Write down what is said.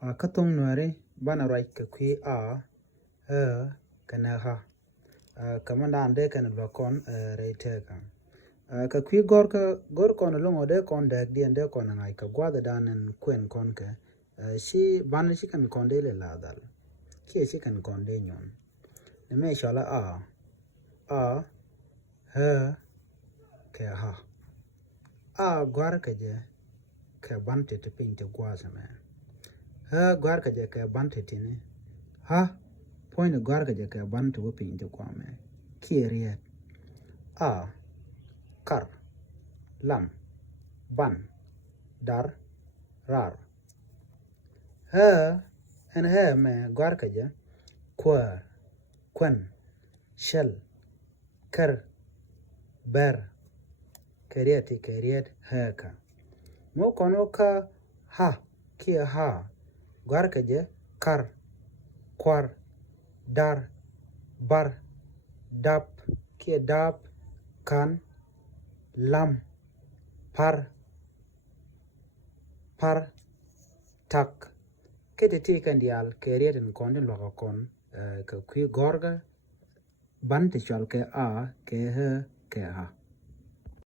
Katung nuare bana right ka kwi a kana ha kamanda ande kana lokon reite kan ka kwi gor kon longo de kon de di ande kon ngai ka gwada danen kwen kon ka shi bana shi kan kon de le ladal ki shi kan kon de nyon ne me shala a ka ha a gwar ka je ka bante te pinte gwaza me gwar ka je ka bante tini ha point gwar ka je ka bante wo pinte kwa me kieriet a kar lam ban dar rar en me gwar ka je kwa kwen shel ker ber keriet ka mo kono ka ha kia ha gwar ka je kar kwar dar bar dap kia dap kan lam par tak kete ti kan dial keriet en kon lo kon ka kwi gorga ban te chal ke a ke ha